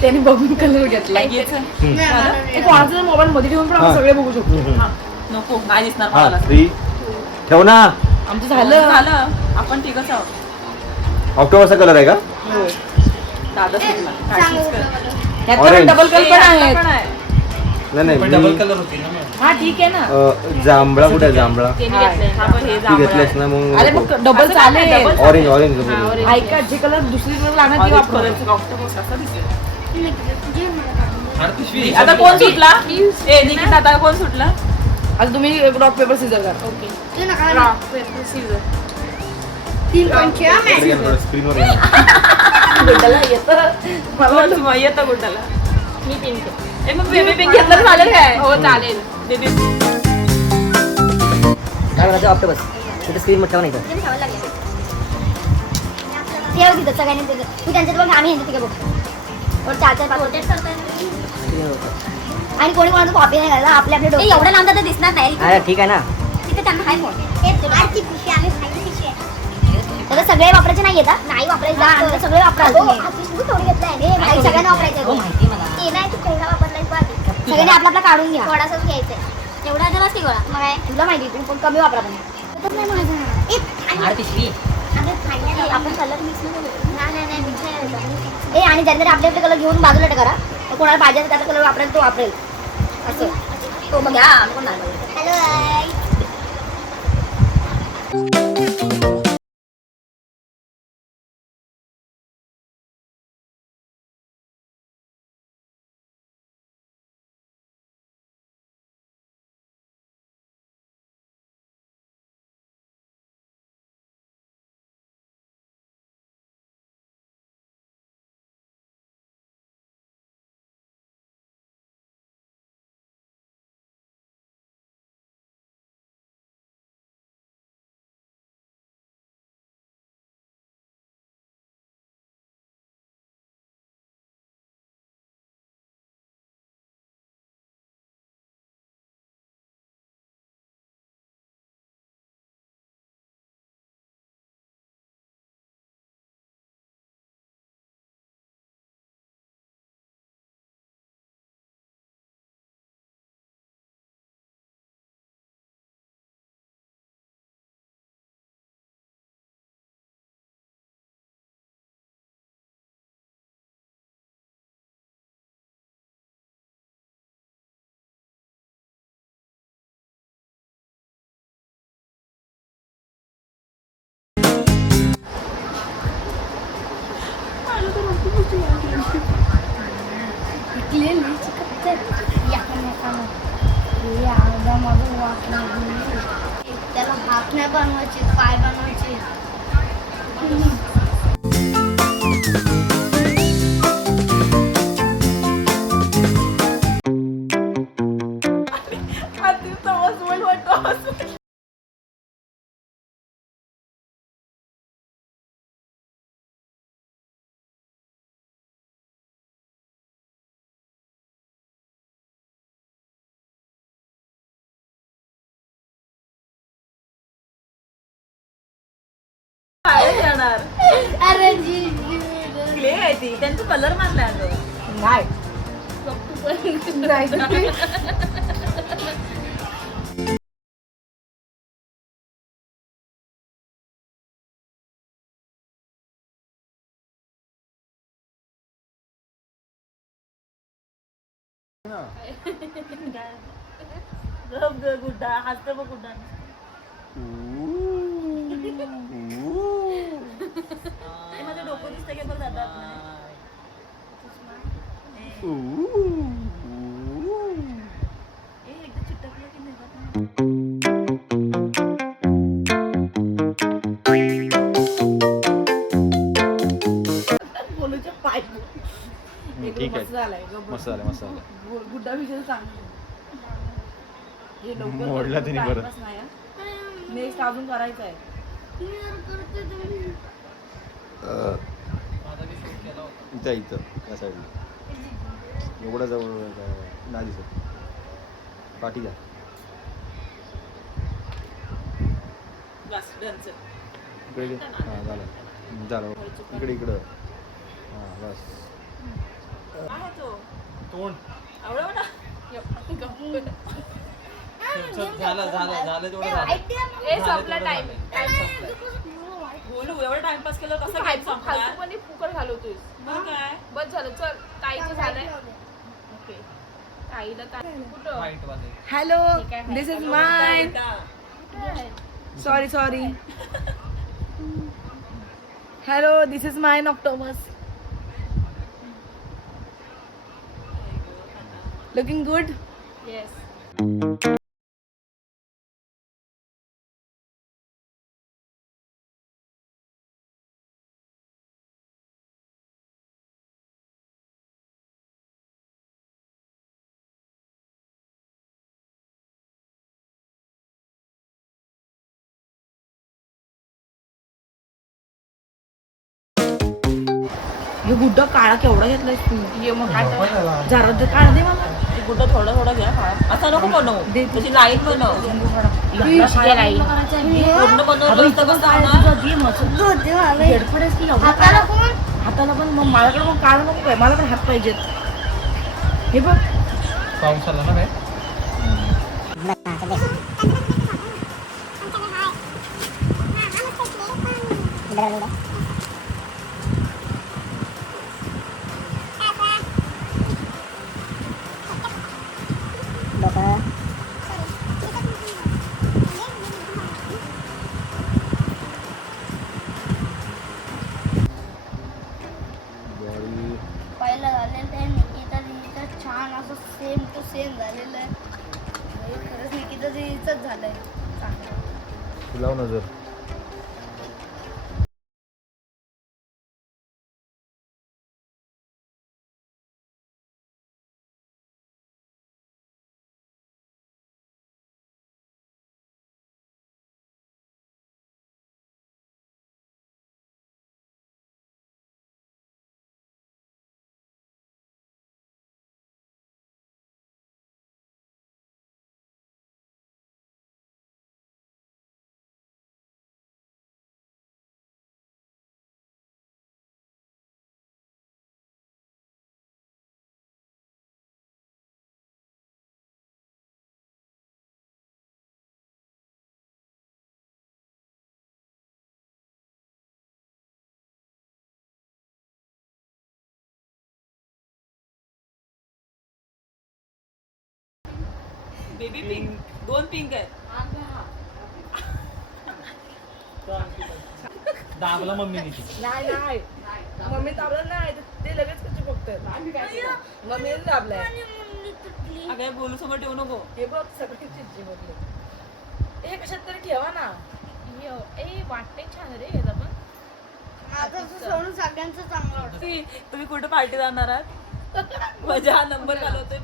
त्याने बघून कलर घेतला. कोणाचा मोबाईल मध्ये ठेवून पण आपण सगळे बघू शकतो. नको नाही दिसणार. ठेव ना. आमचं झालं. आपण ठीकच आहोत. ऑक्टोबरचा कलर आहे का? दादा डबल कलर पण आहे. नाही डबल कलर होती ना. हा ठीक आहे ना. जांभळा कुठे जांभळा ती घेतलीस ना मग. अरे मग डबल चालेल. ऑरेंज ऑरेंज ऐका जे कलर दुसरी कलर लागणार ती वापरायचं. आता कोण सुटला? निकिता आता कोण सुटला? आता तुम्ही रॉक पेपर सीझर करा. ओके. स्क्रीनवर गुड्डाला येतं. मला वाटलं येतं गुड्डाला. मी पिंक. मग बेबी पिंक घेतलं चालेल काय? हो चालेल. बेबी काय म्हणायचं ऑक्टोबस तिथे स्क्रीन मध्ये ठेवा नाही ठेव तिथं सगळ्यांनी तू त्यांच्यात बघ आम्ही यांच्या तिथे बघ. 4-4-5 आणि कोणी कोणाचं कॉपी नाही करायला. आपल्या आपल्या डोळे एवढं लांब तर दिसणार नाही. अरे ठीक आहे ना. तिथे त्यांना हाय फोन तर सगळे वापरायचे नाही येतात. नाही वापरायचं सगळे वापरायचं. थोडी घेतलंय सगळ्यांना वापरायचं. ते नाही तू पहिला वापरलाय. सगळ्यांनी आपला आपला काढून घ्या. थोडासाच घ्यायचंय. एवढा जर असते गोळा मग काय तुला माहिती तू पण कमी वापरा. आपण कलर मिक्स नाही. आणि ज्यांनी आपले आपले कलर घेऊन बाजूला करा. कोणाला पाहिजे त्याचा कलर वापरेल तो वापरेल असं. तो मग घ्या. हॅलो त्याला हात नाही बनवायचे पाय बनवायचे. अरे जी क्ले आहे ती. त्यांचा कलर मारलाय नाही. गुड्डा हसतो बघ गुड्डा. माझं डोकं दिसतं की बघ जातात. एकदा चिटकलं की बोलूच्या पाय. ठीक आहे. मस्त झालाय. मस्त झालं मस्त झालं. गुड्डा विषय चांगला. मोडला तिने परत. नेक्स्ट अजून करायचं आहे. इथं इथं त्या साईडला एवढं जवळ नाही दिसत. पाठी द्या. इकडे हां झालं झालं. इकडे इकडं हां बस. आहे तो तोंड आवडव ना झालं तेवढं झालं. हे संपला टाइम बोलू एवढा टाइमपास केलं कसं काय संपणार पण फुकट घालवतोय. मग काय बस झालं चल ताईचं झालंय. ओके ताईला काय कुठं वाईट वाले. Hello this is my sorry hello this is my ऑक्टोबस looking good yes हे गुड्डा काळा केवढा घेतलाय तू ये मग जरा ते काढ दे मला गुड्डा थोडा घ्या असा नको बनव त्याची लाईन बनव पूर्ण बनवलं असतं कसं होणार? हाताला पण मग माझ्याकडे मग काढ नको काय मला पण हात पाहिजेत हे बघ पाऊस आला ना काय पहिलं झालेलं आहे निकिता दिदीचं छान असं सेम टू सेम झालेलं आहे खरंच निकिता दिदीचंच झालंय चांगलं तुला नजर बेबी पिंक 2 पिंक आहेत दाबला मम्मीने ती. नाही मम्मी दाबलं नाही ते लगेच कशी बघतात मम्मीने दाबलाय अगं बोलू समोर ठेवू नको हे बघ सगळे चिंची बघले हे कशात तरी ठेवा ना ए वाटते छान रे याचा पण माझं असं सोडून सगळ्यांचं चांगलं वाटतं तुम्ही कुठे पार्टी जाणार आहात माझा हा नंबर घालवते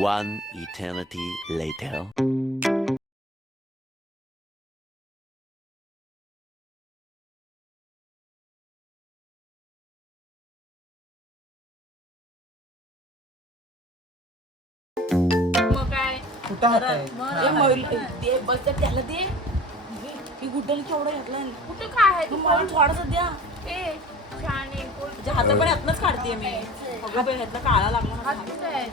One eternity later. मग काय कुठं हात आहे बस त्याला दे ही गुड्डल केवढं घेतलं कुठे काय आहे तू मला थोडासा द्या ए छान आहे तुझ्या हातात पण यातनंच काढते मी अगं बाई ह्यातला काळा लागला माझा हात. कुठे आहे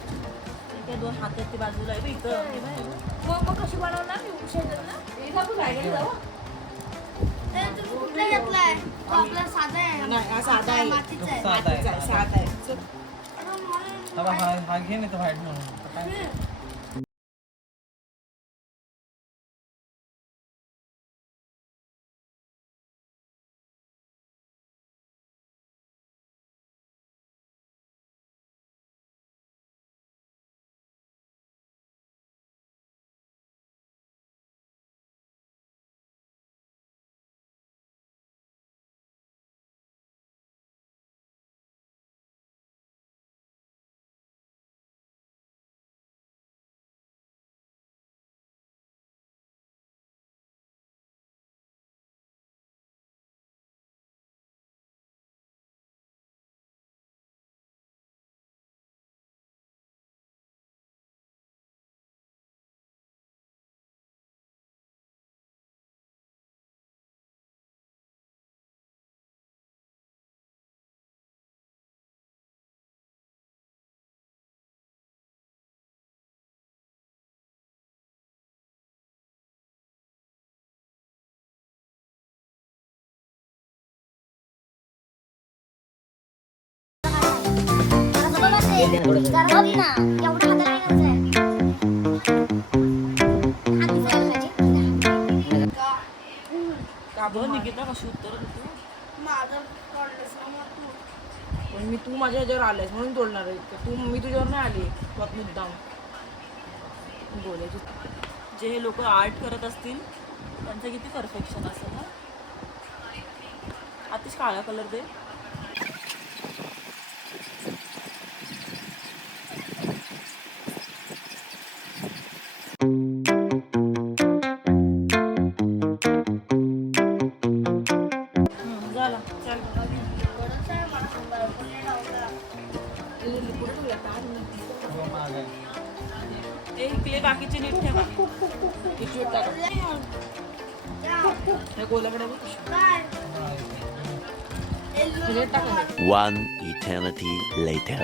ते 2 हात आहेत ती बाजूला आहे बघ इथं मग कशी बनवणार मी उशायचं ना कुठलं घेतलंय तो आपला साधा आहे नाही हा साधा आहे मातीचा आहे साधा आहे. साधा आहे हा घे नाही तर व्हाईट म्हणून जरा बघ ना, एवढं हाताला नाही घालायचं आहे. हात दिसायला पाहिजे. बघ निकिता कशी उत्तर देते. पण मी तू माझ्या ह्याच्यावर आलेस म्हणून तोडणार आहे. तू मी तुझ्यावर नाही आली मुद्दाम बोलायची. जे हे लोक आर्ट करत असतील त्यांचं किती परफेक्शन असेल ना. आतिश काळा कलर दे. झाला चल. क्ले बाकीचे नीट ठेवा. हे गोलाकडे बघ. One eternity later.